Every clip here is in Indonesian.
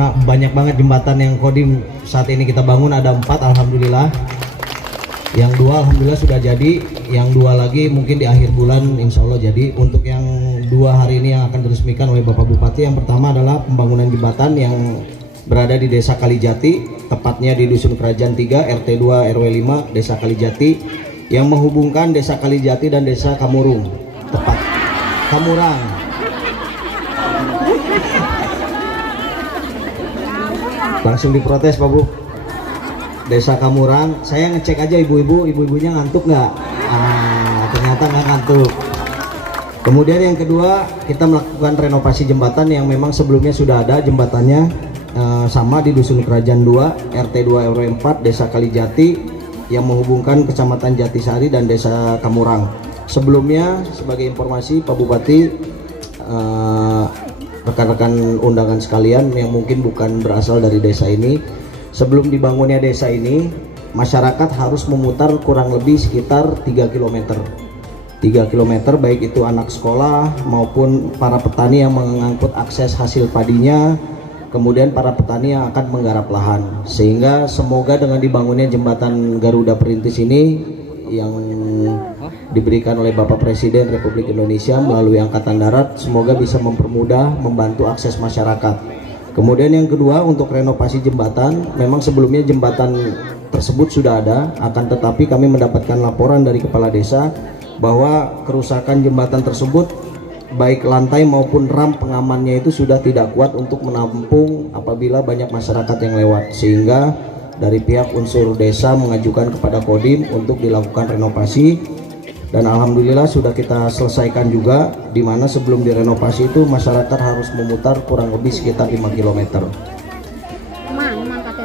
karena banyak banget jembatan yang Kodim saat ini kita bangun, ada 4 alhamdulillah. Yang 2 alhamdulillah sudah jadi, yang 2 lagi mungkin di akhir bulan insya Allah jadi. Untuk yang 2 hari ini yang akan diresmikan oleh Bapak Bupati, yang pertama adalah pembangunan jembatan yang berada di Desa Kalijati, tepatnya di Dusun Kerajaan 3 RT 2 RW 5 Desa Kalijati, yang menghubungkan Desa Kalijati dan Desa Kamurung, tepat Kamurang. Langsung diprotes Pak Bu. Desa Kamurang, saya ngecek aja ibu-ibunya ngantuk nggak? Ternyata nggak ngantuk. Kemudian yang kedua, kita melakukan renovasi jembatan yang memang sebelumnya sudah ada jembatannya, sama di Dusun Kerajaan 2 RT 2 RW 4 Desa Kalijati, yang menghubungkan Kecamatan Jatisari dan Desa Kamurang. Sebelumnya, sebagai informasi Pak Bupati, rekan-rekan undangan sekalian yang mungkin bukan berasal dari desa ini, sebelum dibangunnya desa ini, masyarakat harus memutar kurang lebih sekitar 3 km. 3 km, baik itu anak sekolah maupun para petani yang mengangkut akses hasil padinya, kemudian para petani yang akan menggarap lahan. Sehingga semoga dengan dibangunnya jembatan Garuda Perintis ini yang diberikan oleh Bapak Presiden Republik Indonesia melalui Angkatan Darat, semoga bisa mempermudah, membantu akses masyarakat. Kemudian yang kedua, untuk renovasi jembatan, memang sebelumnya jembatan tersebut sudah ada, akan tetapi kami mendapatkan laporan dari kepala desa bahwa kerusakan jembatan tersebut, baik lantai maupun ram pengamannya itu sudah tidak kuat untuk menampung apabila banyak masyarakat yang lewat, sehingga dari pihak unsur desa mengajukan kepada Kodim untuk dilakukan renovasi. Dan alhamdulillah sudah kita selesaikan juga, di mana sebelum direnovasi itu masyarakat harus memutar kurang lebih sekitar 5 km.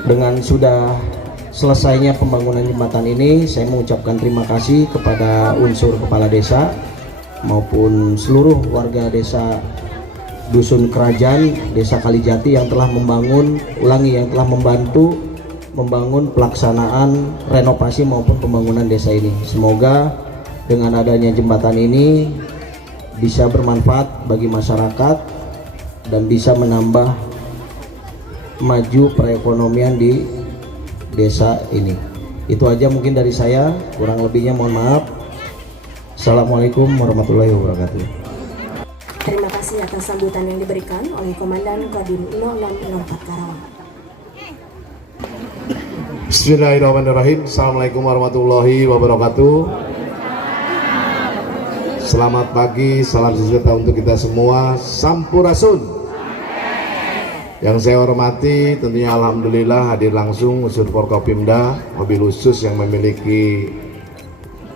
Dengan sudah selesainya pembangunan jembatan ini, saya mengucapkan terima kasih kepada unsur kepala desa maupun seluruh warga desa Dusun Kerajaan Desa Kalijati yang telah yang telah membantu membangun pelaksanaan renovasi maupun pembangunan desa ini. Semoga dengan adanya jembatan ini bisa bermanfaat bagi masyarakat dan bisa menambah maju perekonomian di desa ini. Itu aja mungkin dari saya, kurang lebihnya mohon maaf. Assalamualaikum warahmatullahi wabarakatuh. Terima kasih atas sambutan yang diberikan oleh Komandan Kodim 0604 Karawang. Bismillahirrahmanirrahim. Assalamualaikum warahmatullahi wabarakatuh. Selamat pagi, salam sejahtera untuk kita semua. Sampurasun. Yang saya hormati, tentunya alhamdulillah hadir langsung unsur Forkopimda, mobil khusus yang memiliki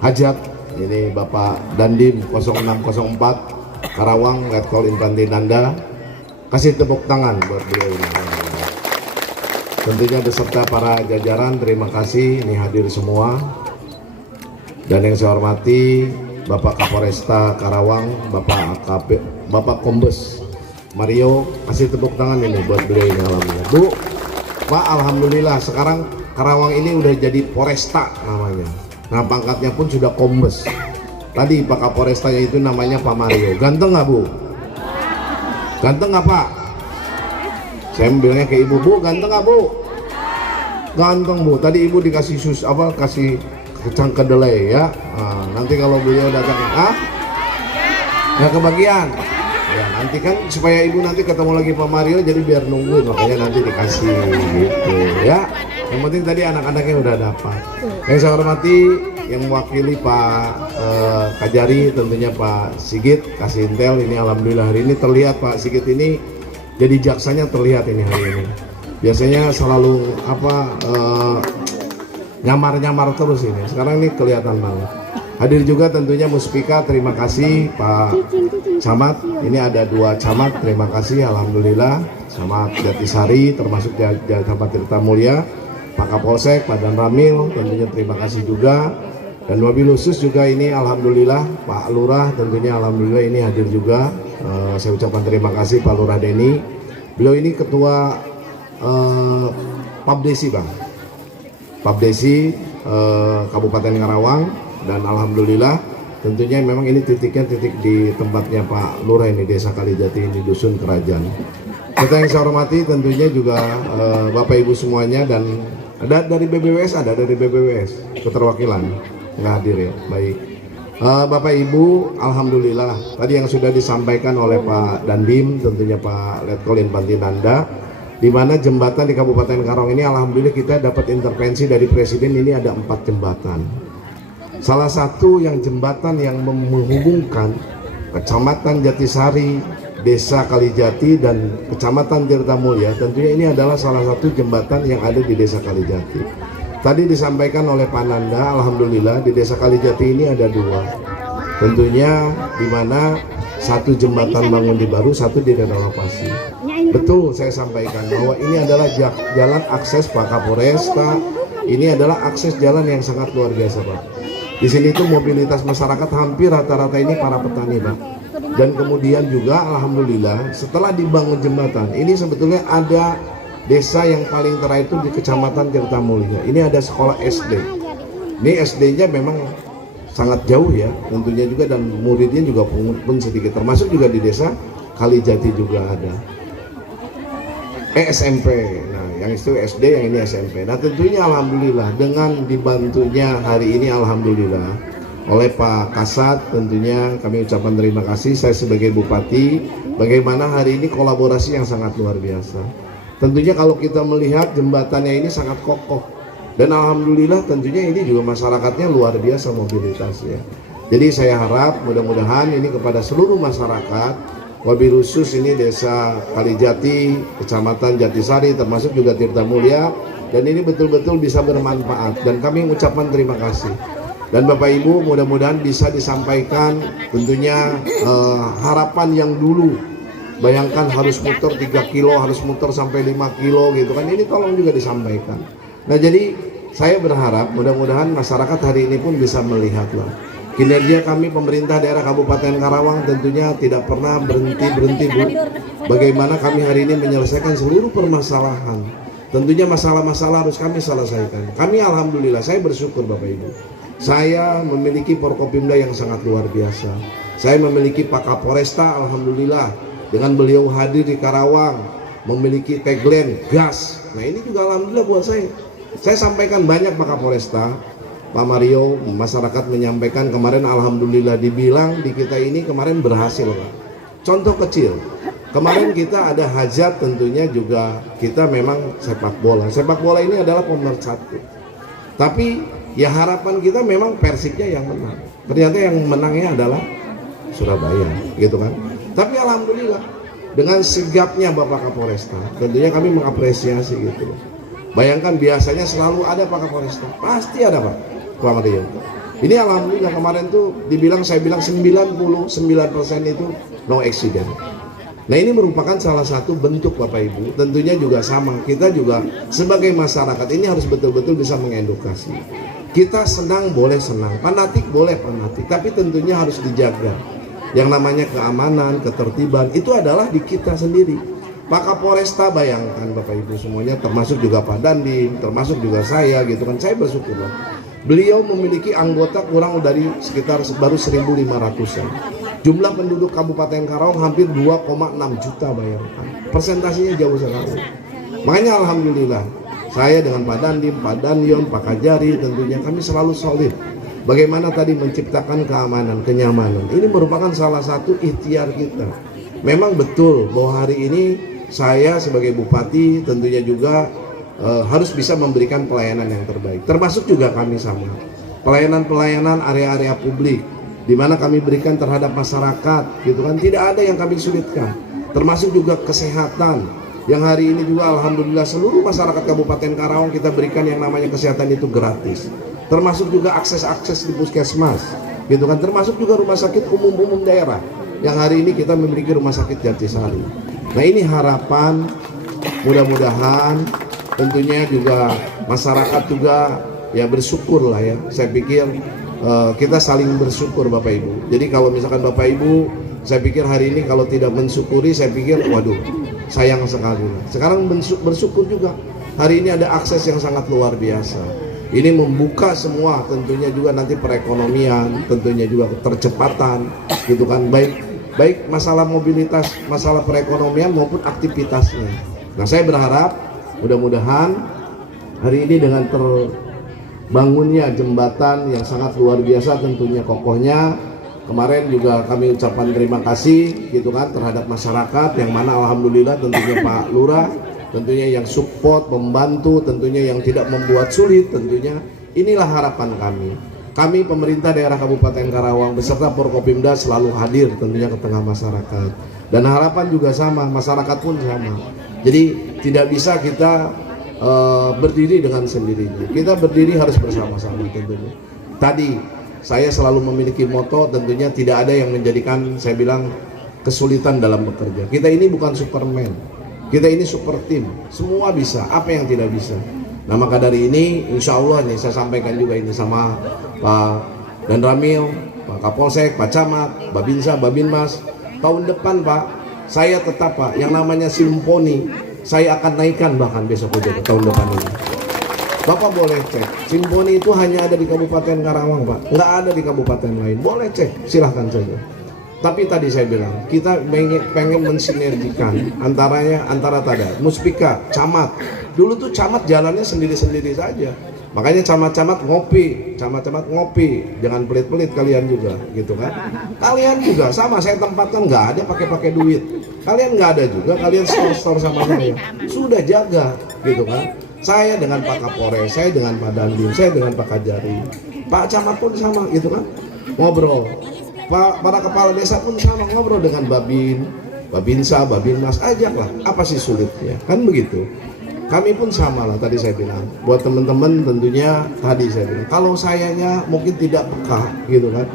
hajat. Ini Bapak Dandim 0604 Karawang, Letkol Infantri Nanda. Kasih tepuk tangan buat beliau ini. Tentunya beserta para jajaran, terima kasih ini hadir semua. Dan yang saya hormati Bapak Kapolresta Karawang, Bapak AKP, Bapak Kombes Mario, kasih tepuk tangan ini buat beliau ini alhamdulillah. Bu, Pak, alhamdulillah sekarang Karawang ini udah jadi Poresta namanya. Nah, pangkatnya pun sudah Kombes. Tadi Pak Kapolrestanya itu namanya Pak Mario. Ganteng nggak Bu? Ganteng nggak Pak? Saya bilangnya ke Ibu, Bu, ganteng nggak Bu? Ganteng Bu. Tadi Ibu dikasih kasih kecang kedelai ya. Nah, nanti kalau beliau datang, nggak kebagian. Ya nanti kan supaya Ibu nanti ketemu lagi Pak Mario, jadi biar nungguin, makanya nanti dikasih gitu ya. Yang penting tadi anak-anaknya udah dapat. Yang saya hormati yang mewakili Pak Kajari, tentunya Pak Sigit kasih intel ini. Alhamdulillah hari ini terlihat Pak Sigit ini jadi jaksanya terlihat ini hari ini. Biasanya selalu nyamar-nyamar terus ini. Sekarang ini kelihatan banget. Hadir juga tentunya Muspika, terima kasih Pak Camat. Ini ada 2 camat, terima kasih alhamdulillah. Camat Jatisari termasuk Camat Tirta Mulia, Pak Kapolsek, Pak Dan Ramil, tentunya terima kasih juga. Dan mobil khusus juga ini alhamdulillah Pak Lurah, tentunya alhamdulillah ini hadir juga. Saya ucapkan terima kasih Pak Lurah Deni. Beliau ini ketua Pabdesi Bang, Pabdesi Kabupaten Karawang. Dan alhamdulillah tentunya memang ini titiknya titik di tempatnya Pak Lurah ini, Desa Kalijati ini, Dusun Kerajaan. Kita yang saya hormati tentunya juga Bapak Ibu semuanya, dan ada dari BBWS, keterwakilan nggak hadir ya, baik. Bapak Ibu, alhamdulillah tadi yang sudah disampaikan oleh Pak Dandim, tentunya Pak Letkol Infantri Nanda, di mana jembatan di Kabupaten Karawang ini alhamdulillah kita dapat intervensi dari Presiden. Ini ada 4 jembatan. Salah satu yang jembatan yang menghubungkan Kecamatan Jatisari, Desa Kalijati, dan Kecamatan Tirtamulya, tentunya ini adalah salah satu jembatan yang ada di Desa Kalijati. Tadi disampaikan oleh Pak Nanda, alhamdulillah di Desa Kalijati ini ada 2. Tentunya di mana satu jembatan bangun di baru, satu di renovasi. Betul saya sampaikan bahwa ini adalah jalan akses Pak Kapolresta. Ini adalah akses jalan yang sangat luar biasa, Pak. Di sini itu mobilitas masyarakat hampir rata-rata ini para petani, Pak. Dan kemudian juga alhamdulillah setelah dibangun jembatan ini sebetulnya ada desa yang paling terakhir itu di Kecamatan Tirtamulya. Ini ada sekolah SD. Ini SD-nya memang sangat jauh ya, tentunya juga, dan muridnya juga pun sedikit. Termasuk juga di Desa Kalijati juga ada. SMP. Nah, yang itu SD, yang ini SMP. Nah, tentunya alhamdulillah dengan dibantunya hari ini alhamdulillah oleh Pak Kasat, tentunya kami ucapkan terima kasih. Saya sebagai Bupati, bagaimana hari ini kolaborasi yang sangat luar biasa. Tentunya kalau kita melihat jembatannya ini sangat kokoh, dan alhamdulillah tentunya ini juga masyarakatnya luar biasa mobilitasnya. Jadi saya harap mudah-mudahan ini kepada seluruh masyarakat, wabil khusus ini Desa Kalijati, Kecamatan Jatisari, termasuk juga Tirtamulya, dan ini betul-betul bisa bermanfaat, dan kami mengucapkan terima kasih. Dan Bapak Ibu mudah-mudahan bisa disampaikan tentunya harapan yang dulu, bayangkan harus muter 3 kilo, harus muter sampai 5 kilo gitu kan, ini tolong juga disampaikan. Nah, jadi saya berharap mudah-mudahan masyarakat hari ini pun bisa melihatlah kinerja kami pemerintah daerah Kabupaten Karawang, tentunya tidak pernah berhenti Bu. Bagaimana kami hari ini menyelesaikan seluruh permasalahan. Tentunya masalah-masalah harus kami selesaikan. Kami alhamdulillah, saya bersyukur Bapak Ibu. Saya memiliki Forkopimda yang sangat luar biasa. Saya memiliki Pak Kapolresta, alhamdulillah. Dengan beliau hadir di Karawang, memiliki tagline gas. Nah, ini juga alhamdulillah buat saya. Saya sampaikan banyak Pak Kapolresta, Pak Mario, masyarakat menyampaikan kemarin alhamdulillah dibilang di kita ini kemarin berhasil, Pak. Contoh kecil, kemarin kita ada hajat, tentunya juga kita memang sepak bola. Sepak bola ini adalah pemersatu. Tapi ya harapan kita memang Persibnya yang menang. Ternyata yang menangnya adalah Surabaya, gitu kan. Tapi alhamdulillah dengan sigapnya Bapak Kapolresta, tentunya kami mengapresiasi gitu. Bayangkan biasanya selalu ada Pak Kapolresta, pasti ada Pak Mario. Ini alhamdulillah kemarin tuh dibilang, saya bilang 99% itu no accident. Nah, ini merupakan salah satu bentuk Bapak Ibu. Tentunya juga sama, kita juga sebagai masyarakat ini harus betul-betul bisa mengedukasi. Kita senang boleh senang, fanatik boleh fanatik, tapi tentunya harus dijaga. Yang namanya keamanan, ketertiban itu adalah di kita sendiri. Pak Kapolresta, bayangkan Bapak Ibu semuanya, termasuk juga Pak Dandim, termasuk juga saya gitu kan. Saya bersyukur loh. Beliau memiliki anggota kurang dari sekitar baru 1.500-an. Jumlah penduduk Kabupaten Karawang hampir 2,6 juta, bayangkan. Persentasinya jauh sekali. Makanya alhamdulillah saya dengan Pak Dandim, Pak Danyon, Pak Kajari, tentunya kami selalu solid. Bagaimana tadi menciptakan keamanan, kenyamanan. Ini merupakan salah satu ikhtiar kita. Memang betul bahwa hari ini saya sebagai Bupati tentunya juga harus bisa memberikan pelayanan yang terbaik. Termasuk juga kami sama. Pelayanan-pelayanan area-area publik di mana kami berikan terhadap masyarakat, gitu kan. Tidak ada yang kami sulitkan. Termasuk juga kesehatan. Yang hari ini juga alhamdulillah seluruh masyarakat Kabupaten Karawang kita berikan yang namanya kesehatan itu gratis. Termasuk juga akses-akses di puskesmas, gitu kan. Termasuk juga rumah sakit umum-umum daerah. Yang hari ini kita memiliki rumah sakit Jatisari. Nah, ini harapan mudah-mudahan tentunya juga masyarakat juga ya bersyukur lah ya. Saya pikir kita saling bersyukur Bapak Ibu. Jadi kalau misalkan Bapak Ibu, saya pikir hari ini kalau tidak mensyukuri, saya pikir waduh sayang sekali. Sekarang bersyukur juga. Hari ini ada akses yang sangat luar biasa. Ini membuka semua, tentunya juga nanti perekonomian, tentunya juga ketercepatan, gitu kan. Baik baik masalah mobilitas, masalah perekonomian maupun aktivitasnya. Nah, saya berharap mudah-mudahan hari ini dengan terbangunnya jembatan yang sangat luar biasa, tentunya kokohnya, kemarin juga kami ucapkan terima kasih gitu kan terhadap masyarakat yang mana alhamdulillah tentunya Pak Lurah tentunya yang support, membantu, tentunya yang tidak membuat sulit, tentunya inilah harapan kami. Kami pemerintah daerah Kabupaten Karawang beserta Forkopimda selalu hadir tentunya ke tengah masyarakat. Dan harapan juga sama, masyarakat pun sama. Jadi tidak bisa kita berdiri dengan sendirinya. Kita berdiri harus bersama-sama tentunya. Tadi saya selalu memiliki moto tentunya tidak ada yang menjadikan saya bilang kesulitan dalam bekerja. Kita ini bukan Superman. Kita ini super tim, semua bisa, apa yang tidak bisa. Nah maka dari ini insya Allah nih saya sampaikan juga ini sama Pak Dan Ramil, Pak Kapolsek, Pak Camat, Babinsa, Babinmas. Tahun depan Pak, saya tetap Pak, yang namanya Simponi, saya akan naikkan bahkan besok juga tahun depan ini. Bapak boleh cek, Simponi itu hanya ada di Kabupaten Karawang Pak, nggak ada di kabupaten lain. Boleh cek, silahkan saja. Tapi tadi saya bilang, kita pengen mensinergikan antara Muspika, camat. Dulu tuh camat jalannya sendiri-sendiri saja. Makanya camat-camat ngopi, jangan pelit-pelit kalian juga, gitu kan? Kalian juga sama, saya tempatkan nggak ada pakai duit. Kalian nggak ada juga, kalian store sama saya. Sudah jaga, gitu kan? Saya dengan Pak Kapolres, saya dengan Pak Dandim, saya dengan Pak Kajari, Pak Camat pun sama, gitu kan? Ngobrol. Para kepala desa pun sama, ngobrol dengan Babinsa, Babinmas, ajaklah, apa sih sulitnya, kan begitu. Kami pun sama lah, tadi saya bilang, buat teman-teman tentunya tadi saya bilang, kalau sayanya mungkin tidak peka gitu kan,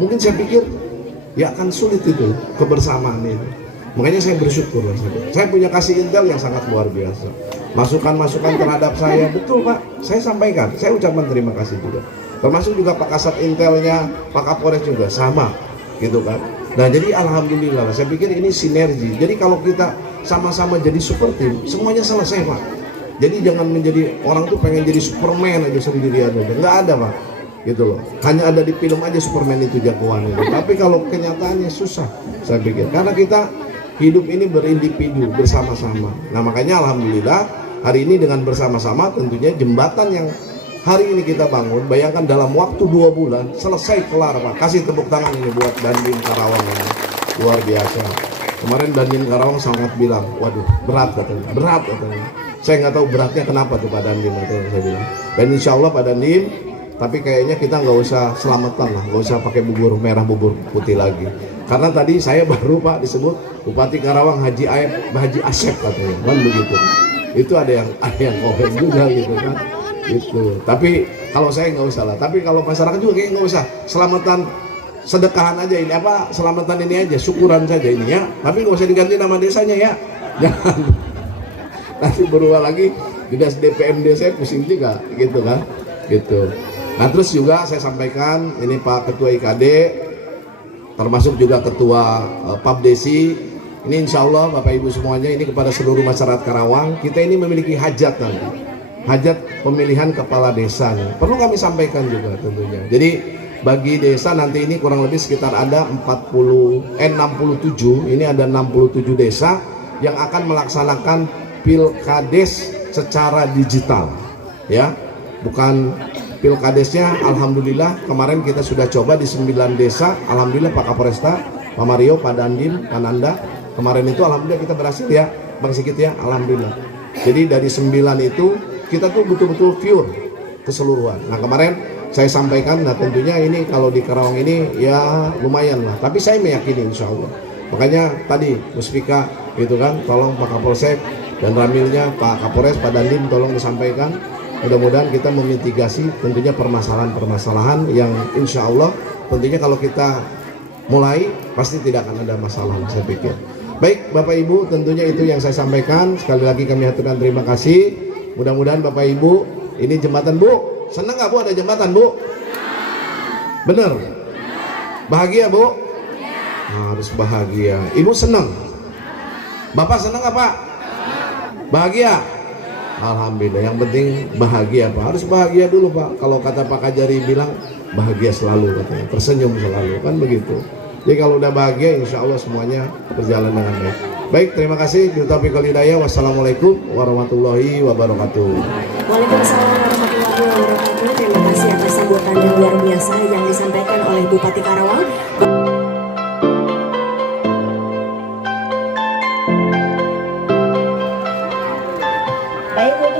mungkin saya pikir ya akan sulit itu kebersamaan ini. Makanya saya bersyukur lah, saya punya kasih intel yang sangat luar biasa, masukan-masukan terhadap saya, betul Pak, saya sampaikan, saya ucapkan terima kasih juga. Termasuk juga Pak Kasat Intelnya, Pak Kapolres juga sama, gitu kan. Nah jadi alhamdulillah, saya pikir ini sinergi. Jadi kalau kita sama-sama jadi super tim, semuanya selesai Pak. Jadi jangan menjadi orang tuh pengen jadi Superman aja sendirian aja, nggak ada Pak, gitu loh. Hanya ada di film aja Superman itu jagoan itu. Tapi kalau kenyataannya susah, saya pikir. Karena kita hidup ini berindividu bersama-sama. Nah makanya alhamdulillah hari ini dengan bersama-sama tentunya jembatan yang hari ini kita bangun, bayangkan dalam waktu 2 bulan selesai kelar Pak. Kasih tepuk tangan ini buat Dandim Karawang ini. Luar biasa. Kemarin Dandim Karawang sangat bilang, waduh berat katanya, berat katanya. Saya nggak tahu beratnya kenapa tuh Pak Dandim itu saya bilang. Dan insya Allah Pak Dandim, tapi kayaknya kita nggak usah selamatan lah, nggak usah pakai bubur merah bubur putih lagi. Karena tadi saya baru Pak disebut Bupati Karawang Haji Asep katanya, kan begitu. Itu ada yang komen juga gitu kan. Gitu. Tapi kalau saya nggak usah lah. Tapi kalau masyarakat juga kayaknya nggak usah. Selamatan sedekahan aja ini apa? Selamatan ini aja, syukuran saja ini ya. Tapi nggak usah diganti nama desanya ya. Jangan. Nanti berubah lagi dinas DPMD saya pusing juga, gitu kan? Gitu. Nah terus juga saya sampaikan ini Pak Ketua IKD, termasuk juga Ketua Pabdesi. Ini insya Allah Bapak Ibu semuanya ini kepada seluruh masyarakat Karawang, kita ini memiliki hajat nanti. Hajat pemilihan kepala desa nih. Perlu kami sampaikan juga tentunya. Jadi bagi desa nanti ini kurang lebih sekitar ada 67, ini ada 67 desa yang akan melaksanakan pilkades secara digital. Ya. Bukan pilkadesnya alhamdulillah kemarin kita sudah coba di 9 desa, alhamdulillah Pak Kapolresta, Pak Mario, Pak Dandim, Pak Nanda, kemarin itu alhamdulillah kita berhasil ya, Bang Sigit ya, alhamdulillah. Jadi dari 9 itu kita tuh betul-betul pure keseluruhan. Nah kemarin saya sampaikan, nah tentunya ini kalau di Karawang ini ya lumayan lah. Tapi saya meyakini insya Allah. Makanya tadi Muspika gitu kan, tolong Pak Kapolsek dan Ramilnya Pak Kapolres, Pak Dandim tolong disampaikan. Mudah-mudahan kita memitigasi tentunya permasalahan-permasalahan yang insya Allah tentunya kalau kita mulai pasti tidak akan ada masalah saya pikir. Baik Bapak Ibu, tentunya itu yang saya sampaikan. Sekali lagi kami haturkan terima kasih. Mudah-mudahan Bapak Ibu, ini jembatan Bu, senang nggak Bu ada jembatan Bu? Bener? Bahagia Bu? Harus bahagia. Ibu senang? Bapak senang nggak Pak? Bahagia? Alhamdulillah, yang penting bahagia Pak. Harus bahagia dulu Pak. Kalau kata Pak Kajari bilang, bahagia selalu katanya, tersenyum selalu, kan begitu. Jadi kalau udah bahagia, insya Allah semuanya berjalan dengan baik. Baik, terima kasih. Taufiqul hidayah. Wassalamualaikum warahmatullahi wabarakatuh. Waalaikumsalam warahmatullahi wabarakatuh. Terima kasih atas sambutan yang luar biasa yang disampaikan oleh Bupati Karawang. Baik, untuk